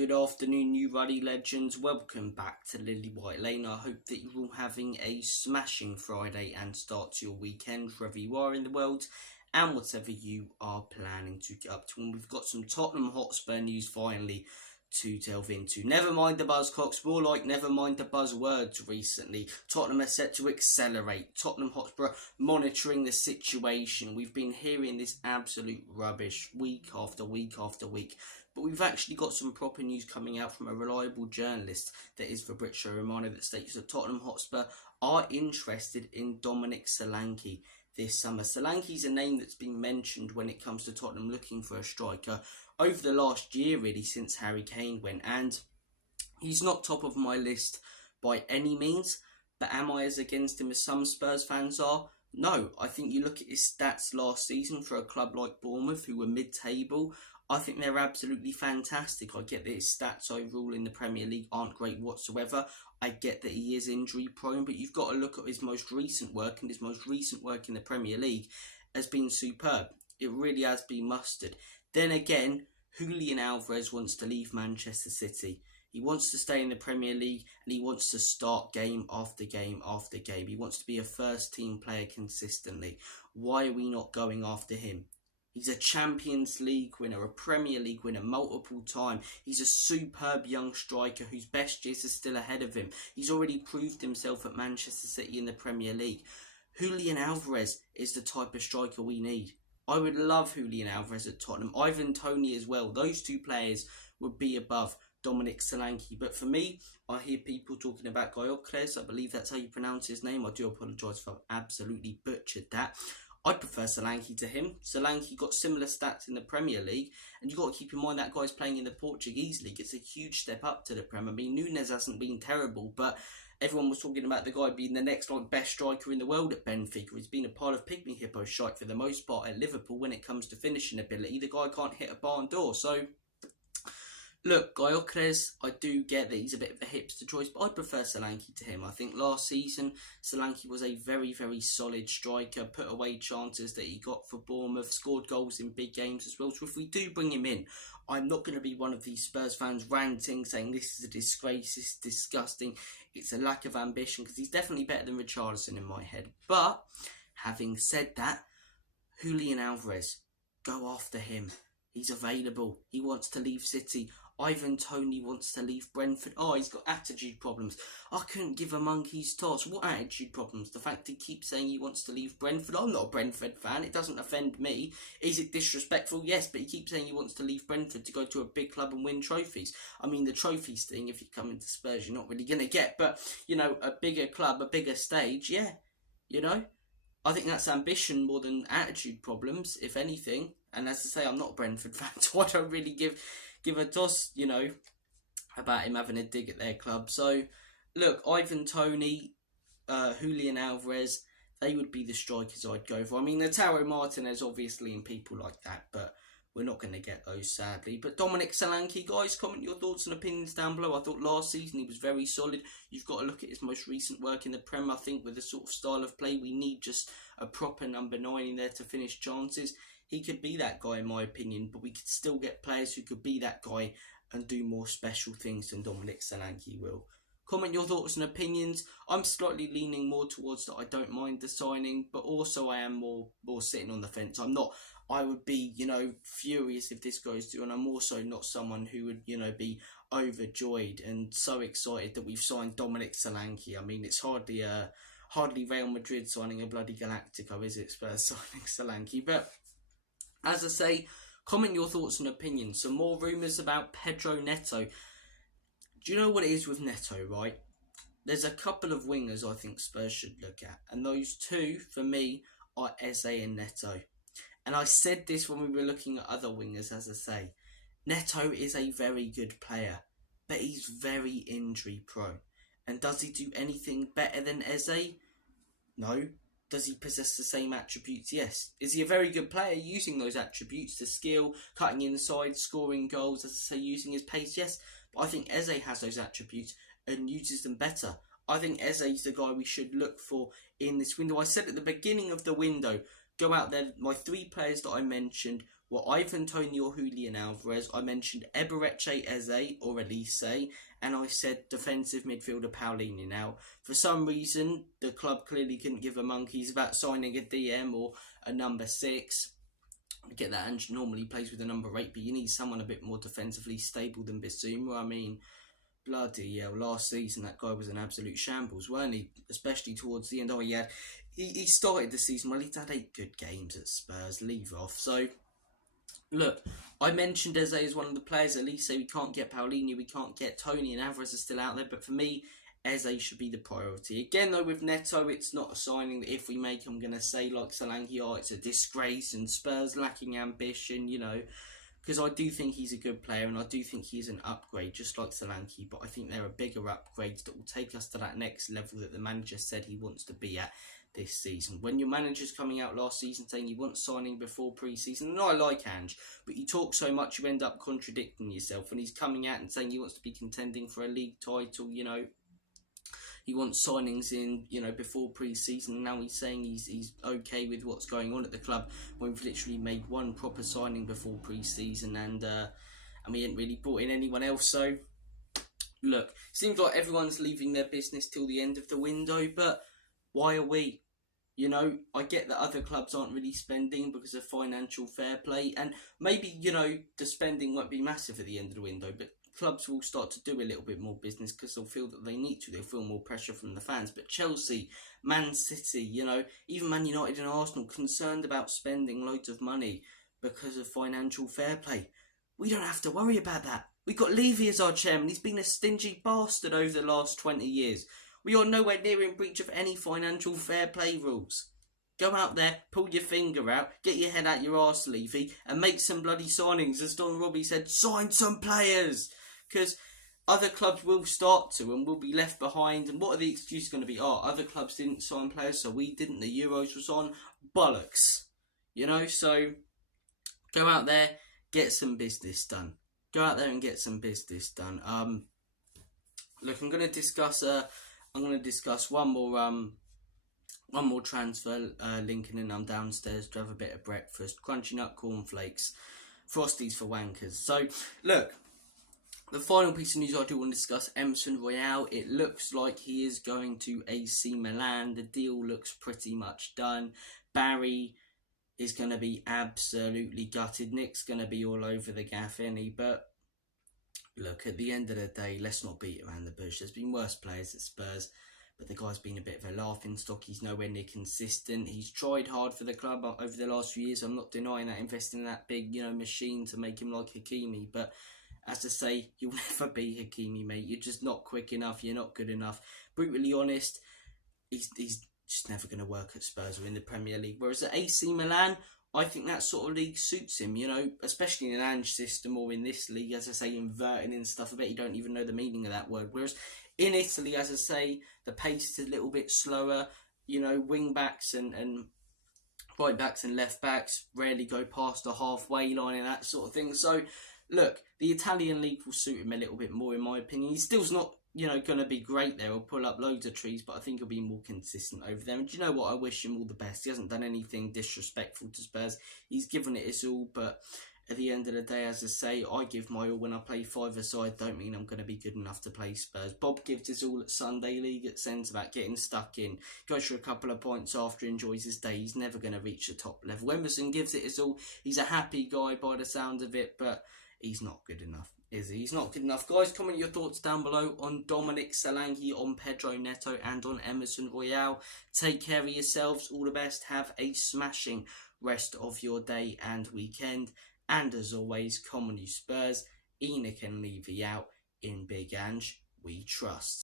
Good afternoon, you ruddy legends. Welcome back to Lily White Lane. I hope that you're all having a smashing Friday and start to your weekend, wherever you are in the world, and whatever you are planning to get up to. And we've got some Tottenham Hotspur news finally to delve into. Never mind the buzzcocks, more like never mind the buzzwords recently. Tottenham are set to accelerate. Tottenham Hotspur monitoring the situation. We've been hearing this absolute rubbish week after week after week. But we've actually got some proper news coming out from a reliable journalist that is Fabrizio Romano that states that Tottenham Hotspur are interested in Solanke this summer. Solanke is a name that's been mentioned when it comes to Tottenham looking for a striker over the last year, really, since Harry Kane went. And he's not top of my list by any means, but am I as against him as some Spurs fans are? No. I think you look at his stats last season for a club like Bournemouth, who were mid-table. I think they're absolutely fantastic. I get that his stats overall in the Premier League aren't great whatsoever. I get that he is injury prone, but you've got to look at his most recent work, and his most recent work in the Premier League has been superb. It really has been mustard. Then again, Julian Alvarez wants to leave Manchester City. He wants to stay in the Premier League, and he wants to start game after game after game. He wants to be a first team player consistently. Why are we not going after him? He's a Champions League winner, a Premier League winner multiple times. He's a superb young striker whose best years are still ahead of him. He's already proved himself at Manchester City in the Premier League. Julian Alvarez is the type of striker we need. I would love Julian Alvarez at Tottenham. Ivan Toney as well. Those two players would be above Solanke. But for me, I hear people talking about Gyökeres. I believe that's how you pronounce his name. I do apologise if I've absolutely butchered that. I'd prefer Solanke to him. Solanke got similar stats in the Premier League, and you've got to keep in mind that guy's playing in the Portuguese league. It's a huge step up to the Premier. I mean, Nunes hasn't been terrible, but everyone was talking about the guy being the next best striker in the world at Benfica. He's been a part of Pygmy Hippo shite for the most part at Liverpool when it comes to finishing ability. The guy can't hit a barn door, so look, Gyökeres, I do get that he's a bit of a hipster choice, but I'd prefer Solanke to him. I think last season, Solanke was a very, very solid striker, put away chances that he got for Bournemouth, scored goals in big games as well. So if we do bring him in, I'm not going to be one of these Spurs fans ranting, saying this is a disgrace, this is disgusting, it's a lack of ambition, because he's definitely better than Richarlison in my head. But, having said that, Julian Alvarez, go after him. He's available. He wants to leave City. Ivan Toney wants to leave Brentford. Oh, he's got attitude problems. I couldn't give a monkey's toss. What attitude problems? The fact he keeps saying he wants to leave Brentford. I'm not a Brentford fan. It doesn't offend me. Is it disrespectful? Yes, but he keeps saying he wants to leave Brentford to go to a big club and win trophies. I mean, the trophies thing, if you come into Spurs, you're not really going to get. But, you know, a bigger club, a bigger stage, yeah. You know? I think that's ambition more than attitude problems, if anything. And as I say, I'm not a Brentford fan, so I don't really give a toss, you know, about him having a dig at their club. So, look, Ivan Toney, Julian Alvarez, they would be the strikers I'd go for. I mean, Lautaro Martinez, obviously, and people like that, but we're not going to get those, sadly. But Solanke, guys, comment your thoughts and opinions down below. I thought last season he was very solid. You've got to look at his most recent work in the Prem. I think with the sort of style of play, we need just a proper number 9 in there to finish chances. He could be that guy, in my opinion, but we could still get players who could be that guy and do more special things than Solanke will. Comment your thoughts and opinions. I'm slightly leaning more towards that I don't mind the signing, but also I am more sitting on the fence. I would be, you know, furious if this goes through, and I'm also not someone who would, you know, be overjoyed and so excited that we've signed Solanke. I mean, it's hardly Real Madrid signing a bloody Galactico, is it? Spurs signing Solanke, but as I say, comment your thoughts and opinions. Some more rumours about Pedro Neto. Do you know what it is with Neto, right? There's a couple of wingers I think Spurs should look at. And those two, for me, are Eze and Neto. And I said this when we were looking at other wingers, as I say. Neto is a very good player, but he's very injury prone. And does he do anything better than Eze? No. Does he possess the same attributes? Yes. Is he a very good player using those attributes? The skill, cutting inside, scoring goals, as I say, using his pace? Yes. But I think Eze has those attributes and uses them better. I think Eze is the guy we should look for in this window. I said at the beginning of the window, go out there, my 3 players that I mentioned, were Ivan Toney or Julian Alvarez. I mentioned Ebereche Eze or Elise, and I said defensive midfielder Paulinho. Now, for some reason, the club clearly couldn't give a monkeys about signing a DM or a number 6. I get that Ange normally plays with a number 8, but you need someone a bit more defensively stable than Bissouma. I mean, bloody hell, last season that guy was an absolute shambles, weren't he? Especially towards the end. Oh, he started the season well. He's had 8 good games at Spurs. Leave off. So, look, I mentioned Eze as one of the players. At least say we can't get Paulinho, we can't get Toney, and Alvarez are still out there. But for me, Eze should be the priority. Again, though, with Neto, it's not a signing that if we make, I'm going to say, like Solanke, oh, it's a disgrace and Spurs lacking ambition, you know. Because I do think he's a good player and I do think he's an upgrade, just like Solanke. But I think there are bigger upgrades that will take us to that next level that the manager said he wants to be at this season. When your manager's coming out last season saying he wants signing before pre-season, and I like Ange, but you talk so much you end up contradicting yourself. When he's coming out and saying he wants to be contending for a league title, you know, he wants signings in, you know, before pre-season. And now he's saying he's okay with what's going on at the club when we've literally made one proper signing before pre-season and we ain't really brought in anyone else. So, look, seems like everyone's leaving their business till the end of the window, but why are we? You know, I get that other clubs aren't really spending because of financial fair play, and maybe, you know, the spending won't be massive at the end of the window, but clubs will start to do a little bit more business because they'll feel that they need to. They'll feel more pressure from the fans. But Chelsea, Man City, you know, even Man United and Arsenal, concerned about spending loads of money because of financial fair play. We don't have to worry about that. We've got Levy as our chairman. He's been a stingy bastard over the last 20 years. We are nowhere near in breach of any financial fair play rules. Go out there, pull your finger out, get your head out your arse, Levy, and make some bloody signings. As Don Robbie said, sign some players. Because other clubs will start to and will be left behind. And what are the excuses going to be? Oh, other clubs didn't sign players, so we didn't. The Euros was on. Bollocks. You know, so go out there, get some business done. Go out there and get some business done. Look, I'm going to discuss one more transfer, Lincoln, and I'm downstairs to have a bit of breakfast. Crunchy nut cornflakes, Frosties for wankers. So, look, the final piece of news I do want to discuss, Emerson Royale. It looks like he is going to AC Milan. The deal looks pretty much done. Barry is going to be absolutely gutted. Nick's going to be all over the gaff, but look, at the end of the day, let's not beat around the bush. There's been worse players at Spurs, but the guy's been a bit of a laughing stock. He's nowhere near consistent. He's tried hard for the club over the last few years. I'm not denying that, investing in that big, you know, machine to make him like Hakimi, but as I say, you'll never be Hakimi, mate. You're just not quick enough. You're not good enough. Brutally honest, he's just never going to work at Spurs or in the Premier League. Whereas at AC Milan, I think that sort of league suits him, you know, especially in an Ange system or in this league, as I say, inverting and stuff. I bet you don't even know the meaning of that word. Whereas in Italy, as I say, the pace is a little bit slower. You know, wing backs and right backs and left backs rarely go past the halfway line and that sort of thing. So, look, the Italian league will suit him a little bit more, in my opinion. He still's not, you know, going to be great there or pull up loads of trees, but I think he'll be more consistent over there. And do you know what? I wish him all the best. He hasn't done anything disrespectful to Spurs. He's given it his all, but at the end of the day, as I say, I give my all when I play five-a-side. Don't mean I'm going to be good enough to play Spurs. Bob gives his all at Sunday League at centre-back, getting stuck in. Goes for a couple of points after, enjoys his day. He's never going to reach the top level. Emerson gives it his all. He's a happy guy by the sound of it, but he's not good enough, is he? He's not good enough. Guys, comment your thoughts down below on Dominic Solanke, on Pedro Neto, and on Emerson Royale. Take care of yourselves. All the best. Have a smashing rest of your day and weekend. And as always, come on you Spurs. Enoch and Levy out. In Big Ange, we trust.